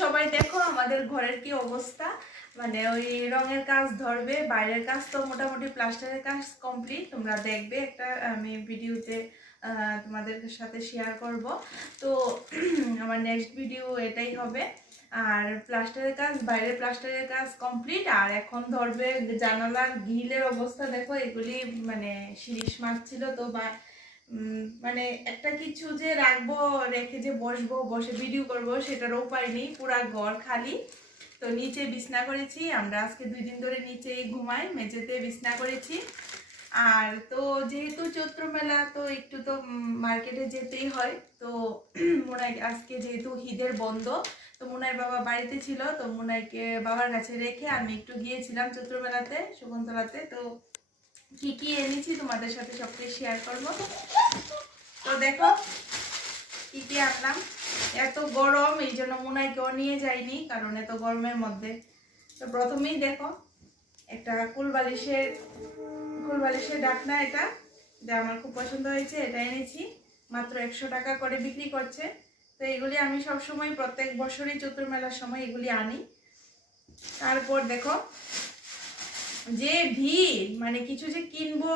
সবাই দেখো আমাদের ঘরের কি অবস্থা, মানে ওই রঙের কাজ ধরবে, বাইরের কাজ তো মোটামুটি প্লাস্টারের কাজ কমপ্লিট। তোমরা দেখবে একটা আমি ভিডিওতে তোমাদের সাথে শেয়ার করব। তো আমার নেক্সট ভিডিও এটাই হবে। আর প্লাস্টারের কাজ, বাইরের প্লাস্টারের কাজ কমপ্লিট। আর এখন ধরবে জানালার গ্রিলের অবস্থা দেখো, এগুলি মানে শিরিষ মাছ ছিল তো, বা মানে একটা কিছু যে রাখবো, রেখে যে বসবো, বসে ভিডিও করব সেটারও উপায় নেই, পুরা ঘর খালি। তো নিচে বিছনা করেছি আমরা, আজকে 2 দিন ধরে নিচেই ঘুমাই, মেঝেতে বিছনা করেছি। আর তো যেহেতু চৈত্র মেলা, তো একটু তো মার্কেটে যেতেই হয়। তো মুনাই আজকে যেহেতু ঈদের বন্ধ, তো মুনাইয়ের বাবা বাড়িতে ছিল, তো মুনাইকে বাবার কাছে রেখে আমি একটু গিয়েছিলাম চৈত্র মেলাতে, শকুন্তলাতে। তো কি কি এনেছি তোমাদের সাথে সবটাই শেয়ার করবো। তো দেখো কি কি আনলাম। এত গরম, এই জন্য মুনাইকেও নিয়ে যাইনি, কারণ এত গরমের মধ্যে। তো প্রথমেই দেখো একটা কুলবালিশের ডাকনা, এটা আমার খুব পছন্দ হয়েছে, এটা এনেছি। মাত্র 100 টাকা করে বিক্রি করছে। তো এগুলি আমি সবসময় প্রত্যেক বছরই চৈত্র মেলার সময় এগুলি আনি। তারপর দেখো যে ভিড়, মানে কিছু যে কিনবো,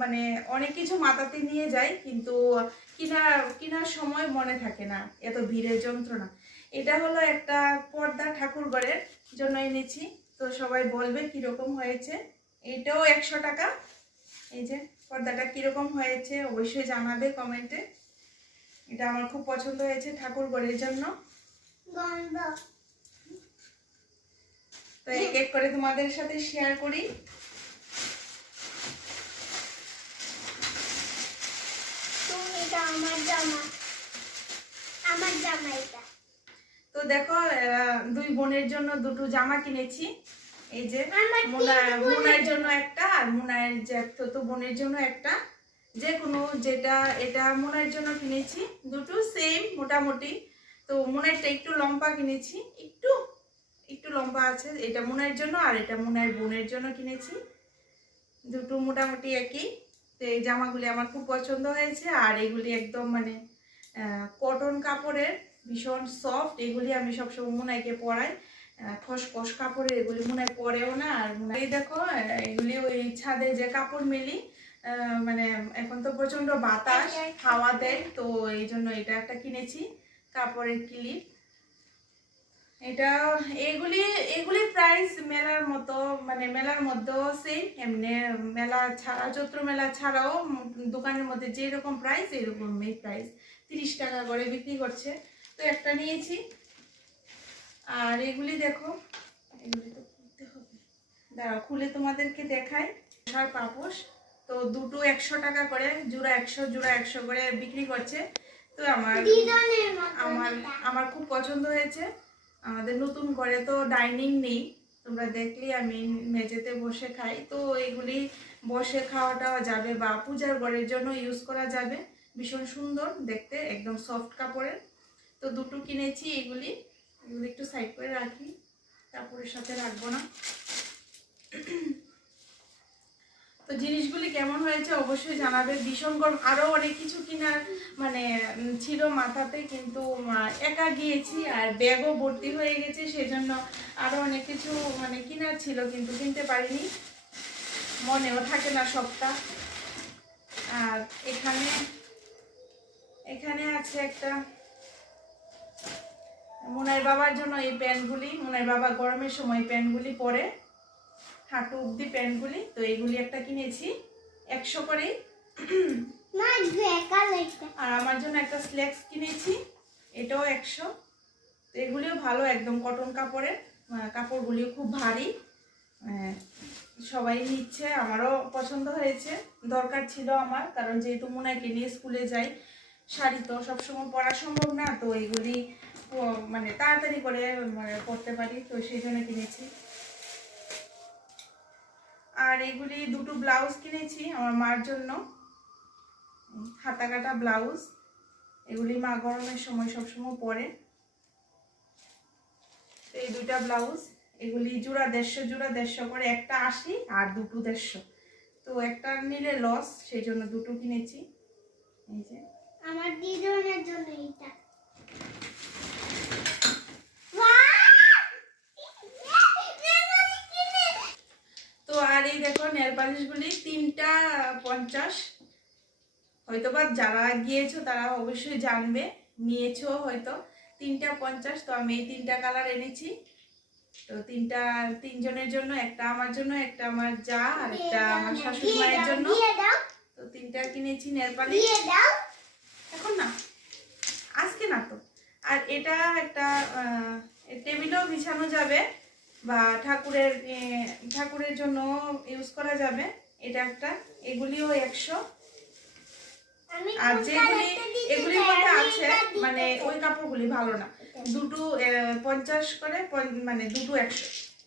মানে অনেক কিছু মাথাতে নিয়ে যাই, কিন্তু কেনার সময় মনে থাকে না, এত ভিড়ের যন্ত্রণা। এটা হলো একটা পর্দা ঠাকুর ঘরের জন্য এনেছি। তো সবাই বলবে কিরকম হয়েছে। এটাও 100 টাকা। এই যে পর্দাটা কিরকম হয়েছে অবশ্যই জানাবে কমেন্টে। এটা আমার খুব পছন্দ হয়েছে ঠাকুর ঘরের জন্য। তো এক এক করে তোমাদের সাথে শেয়ার করি। তো দেখো 2 বোনের জন্য 2টো জামা কিনেছি। এই যে মুনার জন্য একটা, আর মুনায়ের যে তো বোনের জন্য একটা, যে কোনো যেটা, এটা মুনার জন্য কিনেছি। 2টো সেম মোটামুটি। তো মুনারটা একটু লম্বা কিনেছি, একটু লম্বা আছে, এটা মুনার জন্য, আর এটা মুনার বোনের জন্য কিনেছি। 2টো মোটামুটি একই। তো এই জামাগুলি আমার খুব পছন্দ হয়েছে। আর এগুলি একদম মানে কটন কাপড়ের, ভীষণ সফট। এগুলি আমি সবসময় মুনাইকে পরাই, খসখস কাপড়ের, এগুলি মুনাই পরেও না। আর মুনাই দেখো এগুলি ওই ছাদে যে কাপড় মেলি, মানে এখন তো প্রচন্ড বাতাস, হাওয়া দেয়, তো এই জন্য এটা একটা কিনেছি, কাপড়ের ক্লিপ। এটা এগুলি প্রাইস মেলার মতো, মানে মেলার মধ্যেও সেম, এমনি মেলা ছাড়া, চৈত্র মেলা ছাড়াও দোকানের মধ্যে যেরকম প্রাইস, এরকমই প্রাইস, 30 টাকা করে বিক্রি করছে। তো একটা নিয়েছি। আর এগুলি দেখো, এগুলি তো খুলতে হবে, দাঁড়াও খুলে তোমাদেরকে দেখাই। আর পাপোশ, তো 2টো 100 টাকা করে, জোড়া 100 করে বিক্রি করছে। তো আমার খুব পছন্দ হয়েছে। আমাদের নতুন ঘরে তো ডাইনিং নেই, তোমরা দেখলেই আমি মেঝেতে বসে খাই। তো এগুলি বসে খাওয়াটা যাবে, বা পূজার ঘরের জন্য ইউজ করা যাবে। ভীষণ সুন্দর দেখতে, একদম সফট কাপড়ের। তো 2টো কিনেছি। এগুলি একটু সাইড করে রাখি, কাপড়ের সাথে রাখবো না। তো জিনিসগুলি কেমন হয়েছে অবশ্যই জানাবে। ভীষণ গরম, আরও অনেক কিছু কেনার মানে ছিল মাথাতে, কিন্তু একা গিয়েছি আর ব্যাগও ভর্তি হয়ে গেছে, সেজন্য আরও অনেক কিছু মানে কেনার ছিল, কিন্তু কিনতে পারিনি, মনেও থাকে না সবটা। আর এখানে আছে একটা মুনাইর বাবার জন্য এই প্যান্টগুলি। মুনাইর বাবা গরমের সময় প্যান্টগুলি পরে, হাঁটু অব্দি প্যান্টগুলি। তো এইগুলি একটা কিনেছি 100 করেই। আর আমার জন্য একটা স্ল্যাক্স কিনেছি, এটাও 100। তো এগুলিও ভালো, একদম কটন কাপড়ের, কাপড়গুলিও খুব ভারী, সবাই নিচ্ছে, আমারও পছন্দ হয়েছে, দরকার ছিল আমার, কারণ যেহেতু মুনাইকে নিয়ে স্কুলে যাই, শাড়ি তো সবসময় পরা সম্ভব না। তো এগুলি মানে তাড়াতাড়ি করে মানে পরতে পারি, তো সেই জন্য কিনেছি। আর এগুলি 2টো ব্লাউজ কিনেছি আমার মার জন্য, হাতা কাটা ব্লাউজ। এগুলি মা গরমের সময় সবসময় পরে। এই 2টা ব্লাউজ, এগুলি জোড়া 150 করে, একটা 80 আর 2টো 150। তো একটা নিলে লস, সেই জন্য 2টো কিনেছি। এই যে আমার দিদনের জন্য এটা, ওয়াও পালিশগুলি 3টা 50, হয়তো বা যারা গিয়েছো তারা অবশ্যই জানবে, নিয়েছো হয়তো। 3টা 50। তো আমি এই 3টা কালার এনেছি। তো 3জনের জন্য, একটা আমার জন্য, একটা আমার যা, আর একটা আমার শাশুড়ি মায়ের জন্য। তো 3টা কিনেছি নেল পালিশ। এখন না, আজকে না তো। আর এটা একটা টেবিলেও বিছানো যাবে বা ঠাকুরের জন্য ইউজ করা যাবে। এটা একটা, এগুলিও 100। আর যেগুলি এগুলির মধ্যে আছে মানে ওই কাপড়গুলি ভালো না। দুটো 50 করে, মানে দুটো 100,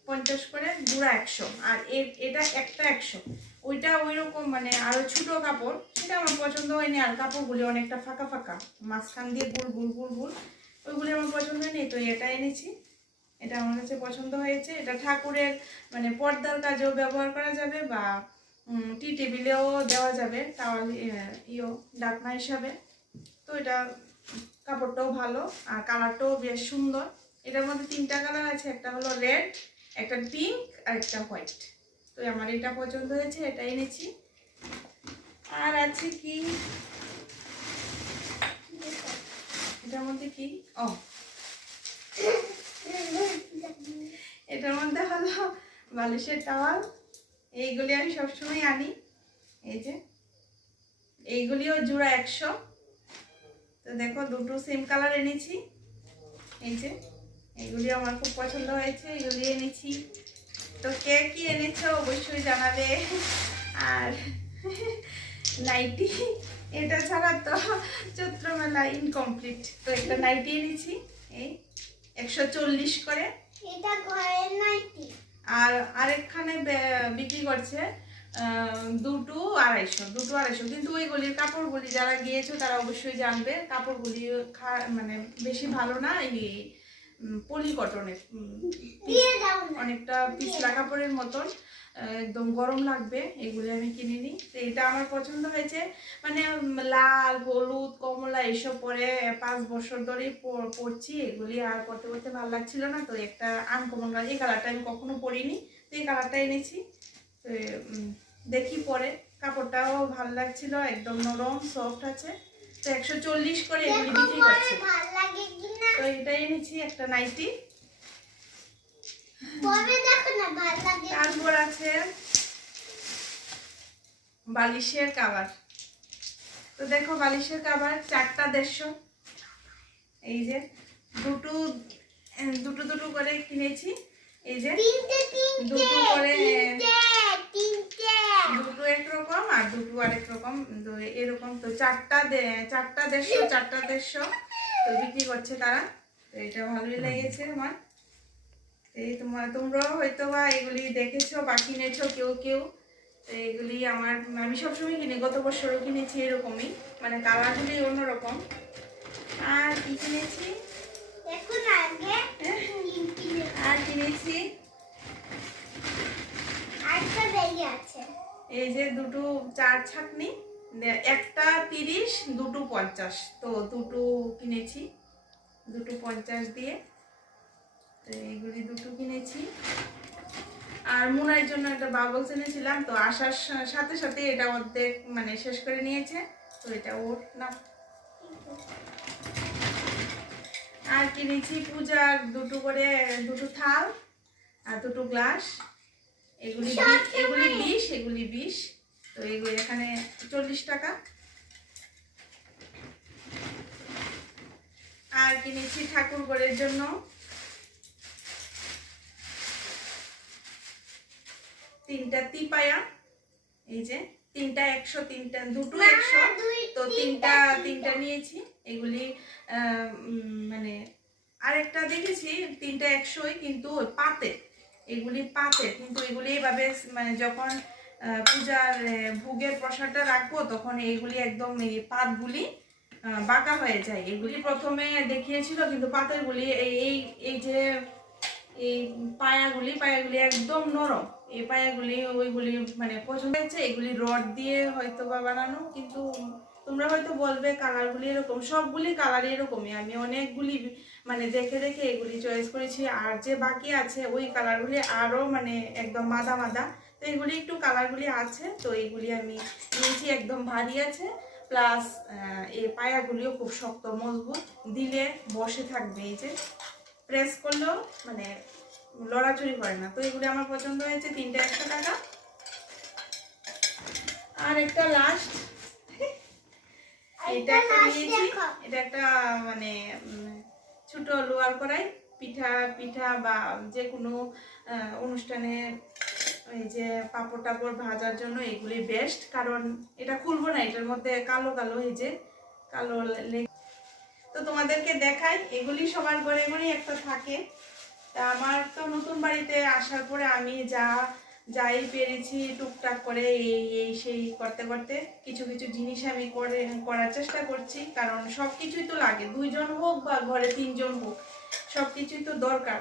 50 করে জোড়া 100। আর এটা একটা 100। ওইটা ওই রকম মানে আরো ছোট কাপড়, সেটা আমার পছন্দ হয়নি। আর কাপড়গুলি অনেকটা ফাঁকা ফাঁকা, মাঝখান দিয়ে গোল গোল গোল গোল, ওইগুলি আমার পছন্দ হয়নি। তো এটা এনেছি, এটা আমার কাছে পছন্দ হয়েছে। এটা ঠাকুরের মানে পর্দার কাজেও ব্যবহার করা যাবে বা টি টেবিলেও দেওয়া যাবে, টাওয়াল ডাকনা হিসাবে। তো এটা কাপড়টাও ভালো আর কালারটাও বেশ সুন্দর। এটার মধ্যে 3টা কালার আছে, একটা হলো রেড, একটা পিঙ্ক আর একটা হোয়াইট। তো আমার এটা পছন্দ হয়েছে, এটা এনেছি। আর আছে কি এটার মধ্যে, কি এটার মধ্যে হলো বালিশের টাওয়াল। এইগুলি আমি সবসময় আনি। এই যে এইগুলিও জোড়া 100। তো দেখো দুটো সেম কালার এনেছি। এই যে এগুলি আমার খুব পছন্দ হয়েছে, এগুলি এনেছি। তো কে কি এনেছো অবশ্যই জানাবে। আর নাইটি, এটা ছাড়া তো চৈত্র মেলা ইনকমপ্লিট। তো একটা নাইটি এনেছি, এই 140 করে। এটা ঘরের নাইটি। আর আরেকখানে বিক্রি করছে দুটো 250। কিন্তু ওইগুলির কাপড়গুলি যারা গিয়েছো তারা অবশ্যই জানবে, কাপড়গুলি মানে বেশি ভালো না। এই পলি কটনের, অনেকটা পিছলা কাপড়ের মতন, একদম গরম লাগবে। এগুলি আমি কিনিনি। তো এটা আমার পছন্দ হয়েছে। মানে লাল, হলুদ, কমলা এসব পরে 5 বছর ধরেই পরছি। এগুলি আর পরতে পরতে ভালো লাগছিল না। তো একটা আনকমন, এই কালারটা আমি কখনো পরিনি, তো এই কালারটা এনেছি। তো দেখি পরে, কাপড়টাও ভালো লাগছিল, একদম নরম সফট আছে। তো 140 করে এগুলি বিক্রি করছে। তো এটা এনেছি একটা নাইটি। তারপর আছে বালিশের কভার। তো দেখো বালিশের কভার 4টা 150। এই যে দুটো দুটো করে কিনেছি। এই যে দুটো করে, দুটো একরকম আর দুটো আরেক রকম, তো এরকম। তো 4টা 150 তো বিক্রি করছে তারা। তো এটা ভালোই লেগেছে আমার। এই তোমরাও হয়তো বা এগুলি দেখেছো বা কিনেছো কেউ কেউ। তো এগুলি আমি সবসময় কিনি, গত বছরও কিনেছি এরকমই, মানে কালারগুলি অন্যরকম। আর কি কিনেছি, আর কিনেছি এই যে দুটো 4 ছাকনি, একটা 30, দুটো 50। তো দুটো কিনেছি, দুটো 50 দিয়ে। তো এইগুলি দুটো কিনেছি। আর মুনার জন্য একটা বাবলস এনেছিলাম। তো আসার সাথে সাথে এটা অর্ধেক মানে শেষ করে নিয়েছে। তো এটা ওর না। আর কিনেছি পূজার দুটো করে, দুটো থাল আর দুটো গ্লাস। এগুলি 20, এগুলি 20। তো এগুলি এখানে 40 টাকা। আর কিনেছি ঠাকুর ঘরের জন্য 3টা তিপায়া। এই যে 3টা 100, দুটো 100। তো 3টা নিয়েছি। এগুলি মানে আরেকটা দেখেছি 3টা 100, কিন্তু পাতে, এগুলি পাতে। কিন্তু এগুলি এইভাবে মানে যখন পূজার ভোগের প্রসাদটা রাখবো তখন এইগুলি একদম এই পাতগুলি বাঁকা হয়ে যায়। এগুলি প্রথমে দেখিয়েছিল, কিন্তু পাতেরগুলি এই যে এই পায়াগুলি একদম নরম। এই পায়াগুলি ওইগুলি মানে পছন্দ হয়েছে। এগুলি রড দিয়ে হয়তো বা বানানো, কিন্তু তোমরা হয়তো বলবে কালারগুলি এরকম, সবগুলি কালার এরকমই। আমি অনেকগুলি মানে দেখে দেখে এগুলি চয়েস করেছি। আর যে বাকি আছে ওই কালারগুলি আরও মানে একদম মাদা মাদা। তো এগুলি একটু কালারগুলি আছে, তো এইগুলি আমি নিয়েছি, একদম ভারী আছে, প্লাস এই পায়াগুলিও খুব শক্ত মজবুত, দিলে বসে থাকবে, এই যে প্রেস করলেও মানে লড়াচড়ি করে না। তো এগুলি আমার পছন্দ হয়েছে, 3টা 100 টাকা। আর একটা লাস্ট, এটা একটা নিয়েছি, এটা একটা মানে ছোট লোয়ার কড়াই, পিঠা বা যে কোনো অনুষ্ঠানে এই যে পাপড় টাপড় ভাজার জন্য এগুলি বেস্ট, কারণ এটা খুলবো না, এটার মধ্যে কালো কালো এই যে কালো তো তোমাদেরকে দেখাই, এগুলি সবার ঘরে ঘরেই একটা থাকে। তা আমার তো নতুন বাড়িতে আসার পরে আমি যাই পেরেছি টুকটাক করে এই সেই করতে করতে কিছু কিছু জিনিস আমি করার চেষ্টা করছি, কারণ সব কিছুই তো লাগে, 2 জন হোক বা ঘরে 3 জন হোক, সব কিছুই তো দরকার।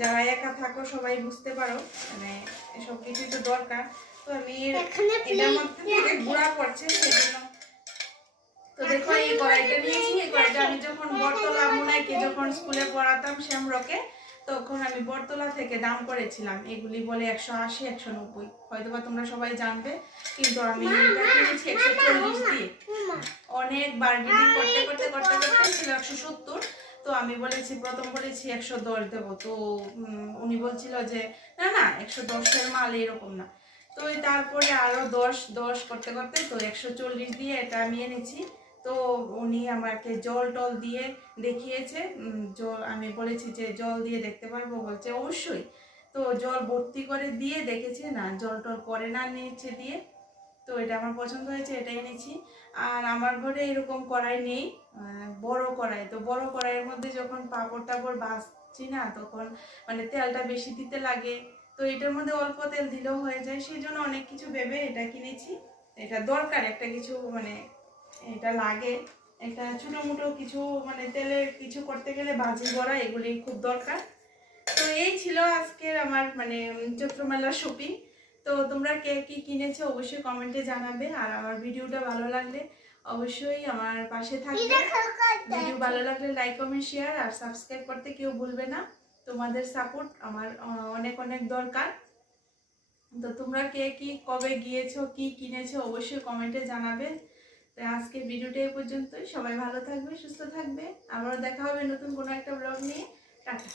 যারা একা থাকো সবাই বুঝতে পারো, মানে সব কিছুই তো দরকার। তো আমি এটার মধ্যে থেকে গুঁড়া করছে সেজন্য। তো দেখো এই কড়াইটা নিয়েছি, এই কড়াইটা আমি যখন বটতলা মুনাইকে যখন স্কুলে পড়াতাম শ্যামরকে, তখন আমি বটতলা থেকে দাম করেছিলাম, এগুলি বলে 180 190, হয়তো বা তোমরা সবাই জানবে, কিন্তু আমি এটা কিনেছি 140 দিয়ে। অনেক বার্গেনিং করতে করতে করতে করতে ছিল 170, তো আমি বলেছি, প্রথম বলেছি 110 দেবো, তো উনি বলছিল যে না না 110-এর মাল এরকম না। তো তারপরে আরো 10 করতে করতে তো 140 দিয়ে এটা আমি এনেছি। তো উনি আমাকে জল টল দিয়ে দেখিয়েছে, জল আমি বলেছি যে জল দিয়ে দেখতে পারবো, বলছে অবশ্যই। তো জল ভর্তি করে দিয়ে দেখেছে, না জল টল পরে না নিচে দিয়ে। তো এটা আমার পছন্দ হয়েছে, এটাই এনেছি। আর আমার ঘরে এরকম কড়াই নেই, বড় কড়াই, তো বড় কড়াইয়ের মধ্যে যখন পাঁপড় টাপড় ভাজছি না, তখন মানে তেলটা বেশি দিতে লাগে, তো এটার মধ্যে অল্প তেল দিলেও হয়ে যায়, সেই জন্য অনেক কিছু ভেবে এটা কিনেছি। এটা দরকার একটা কিছু, মানে এটা লাগে একটা ছোটো মোটো কিছু, মানে তেলের কিছু করতে গেলে ভাজি করা এগুলি খুব দরকার। তো এই ছিল আজকের আমার মানে চৈত্র মেলার শপিং। তো তোমরা কে কি কিনেছো অবশ্যই কমেন্টে জানাবে, আর আমার ভিডিওটা ভালো লাগলে অবশ্যই আমার পাশে থাকবে। ভিডিও ভালো লাগলে লাইক কমেন্ট শেয়ার আর সাবস্ক্রাইব করতে কেউ ভুলবে না, তোমাদের সাপোর্ট আমার অনেক অনেক দরকার। তো তোমরা কে কি কবে গিয়েছো, কি কিনেছো অবশ্যই কমেন্টে জানাবে। তো আজকে ভিডিওটা এই পর্যন্তই, সবাই ভালো থাকবে, সুস্থ থাকবে, আবারও দেখা হবে নতুন কোনো একটা ব্লগ নিয়ে। টাটা।